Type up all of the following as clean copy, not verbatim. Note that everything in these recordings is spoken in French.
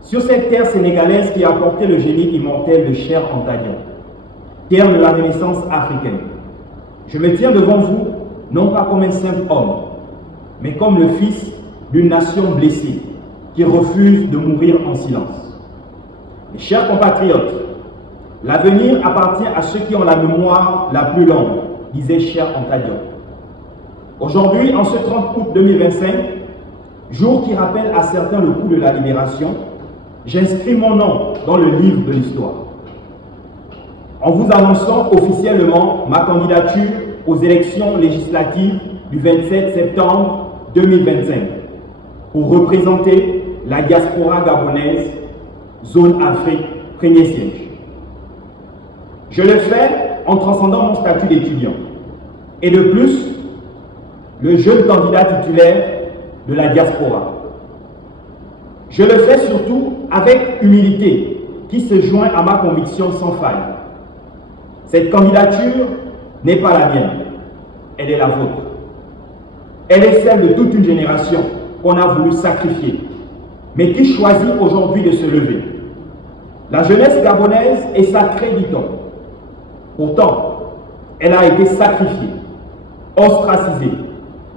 Sur cette terre sénégalaise qui a porté le génie immortel de Cheikh Anta Diop, terre de la Renaissance africaine, je me tiens devant vous non pas comme un simple homme, mais comme le fils d'une nation blessée qui refuse de mourir en silence. Mes chers compatriotes, l'avenir appartient à ceux qui ont la mémoire la plus longue, disait Cheikh Anta Diop. Aujourd'hui, en ce 30 août 2025, jour qui rappelle à certains le coup de la libération, j'inscris mon nom dans le livre de l'histoire. En vous annonçant officiellement ma candidature aux élections législatives du 27 septembre 2025 pour représenter la diaspora gabonaise, zone Afrique, premier siège. Je le fais en transcendant mon statut d'étudiant et de plus, le jeune candidat titulaire de la diaspora. Je le fais surtout avec humilité qui se joint à ma conviction sans faille. Cette candidature n'est pas la mienne, elle est la vôtre. Elle est celle de toute une génération qu'on a voulu sacrifier, mais qui choisit aujourd'hui de se lever. La jeunesse gabonaise est sacrée, dit-on. Pourtant, elle a été sacrifiée, ostracisée,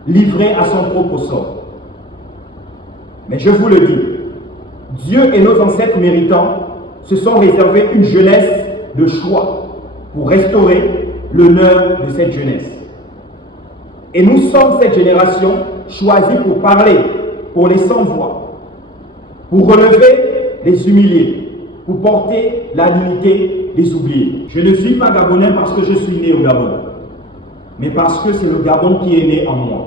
livrée à son propre sort. Mais je vous le dis, Dieu et nos ancêtres méritants se sont réservés une jeunesse de choix pour restaurer l'honneur de cette jeunesse. Et nous sommes cette génération choisie pour parler pour les sans-voix, pour relever les humiliés, pour porter la dignité des oubliés. Je ne suis pas gabonais parce que je suis né au Gabon, mais parce que c'est le Gabon qui est né en moi.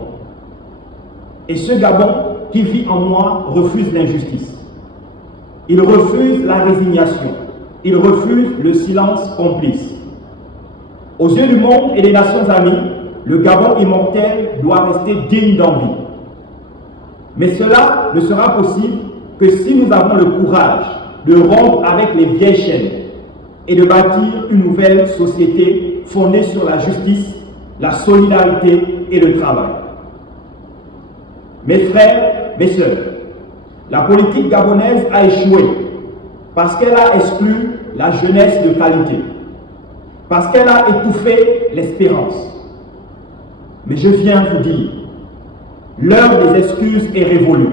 Et ce Gabon qui vit en moi refuse l'injustice. Il refuse la résignation. Il refuse le silence complice. Aux yeux du monde et des nations amies, le Gabon immortel doit rester digne d'envie. Mais cela ne sera possible que si nous avons le courage de rompre avec les vieilles chaînes et de bâtir une nouvelle société fondée sur la justice, la solidarité et le travail. Mes frères, mes sœurs, la politique gabonaise a échoué parce qu'elle a exclu la jeunesse de qualité, parce qu'elle a étouffé l'espérance. Mais je viens vous dire, l'heure des excuses est révolue.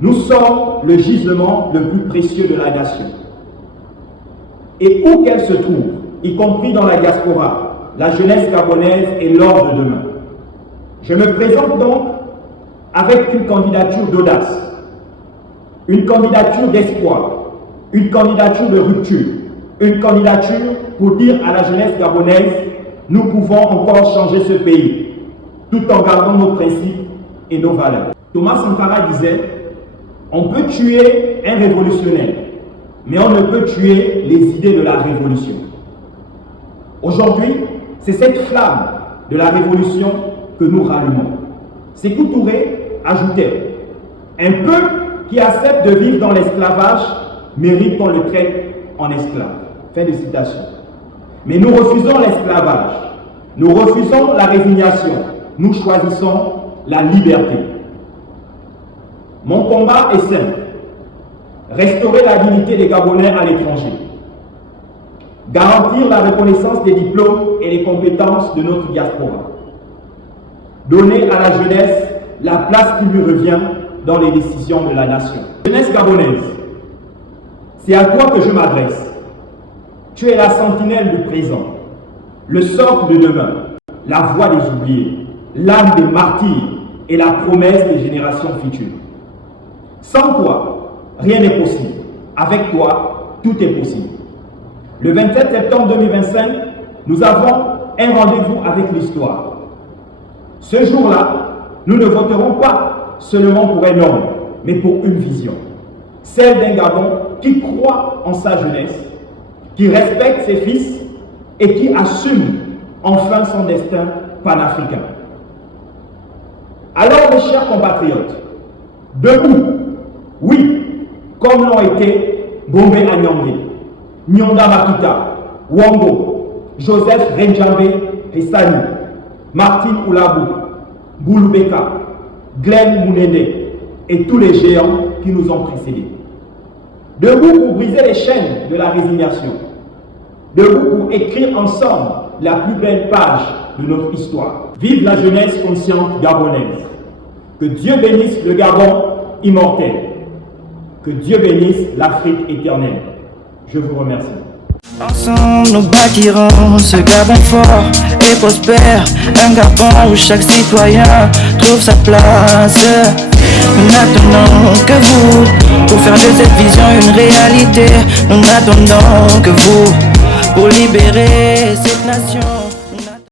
Nous sommes le gisement le plus précieux de la nation. Et où qu'elle se trouve, y compris dans la diaspora, la jeunesse gabonaise est l'or de demain. Je me présente donc avec une candidature d'audace, une candidature d'espoir, une candidature de rupture, une candidature pour dire à la jeunesse gabonaise, nous pouvons encore changer ce pays, tout en gardant nos principes et nos valeurs. Thomas Sankara disait, on peut tuer un révolutionnaire, mais on ne peut tuer les idées de la révolution. Aujourd'hui, c'est cette flamme de la révolution que nous rallumons. Sékou Touré ajoutait, un peuple qui accepte de vivre dans l'esclavage mérite qu'on le traite en esclave. Fin de citation. Mais nous refusons l'esclavage, nous refusons la résignation, nous choisissons la liberté. Mon combat est simple, restaurer la dignité des Gabonais à l'étranger, garantir la reconnaissance des diplômes et les compétences de notre diaspora, donner à la jeunesse la place qui lui revient dans les décisions de la nation. Jeunesse gabonaise, c'est à toi que je m'adresse. Tu es la sentinelle du présent, le socle de demain, la voix des oubliés, l'âme des martyrs et la promesse des générations futures. Sans toi, rien n'est possible. Avec toi, tout est possible. Le 27 septembre 2025, nous avons un rendez-vous avec l'histoire. Ce jour-là, nous ne voterons pas seulement pour un homme, mais pour une vision. Celle d'un Gabon qui croit en sa jeunesse, qui respecte ses fils et qui assume enfin son destin panafricain. Alors, mes chers compatriotes, debout, oui, comme l'ont été Bombe Anyangé, Nyonda Makita, Wango, Joseph Renjambe Hessani, Martin Oulabou, Bouloubeka, Glenn Mounende et tous les géants qui nous ont précédés. Debout pour briser les chaînes de la résignation. Debout pour écrire ensemble la plus belle page de notre histoire. Vive la jeunesse consciente gabonaise. Que Dieu bénisse le Gabon immortel. Que Dieu bénisse l'Afrique éternelle. Je vous remercie. Ensemble nous bâtirons ce Gabon fort et prospère, un Gabon où chaque citoyen trouve sa place. Nous n'attendons que vous pour faire de cette vision une réalité. Nous n'attendons que vous pour libérer cette nation.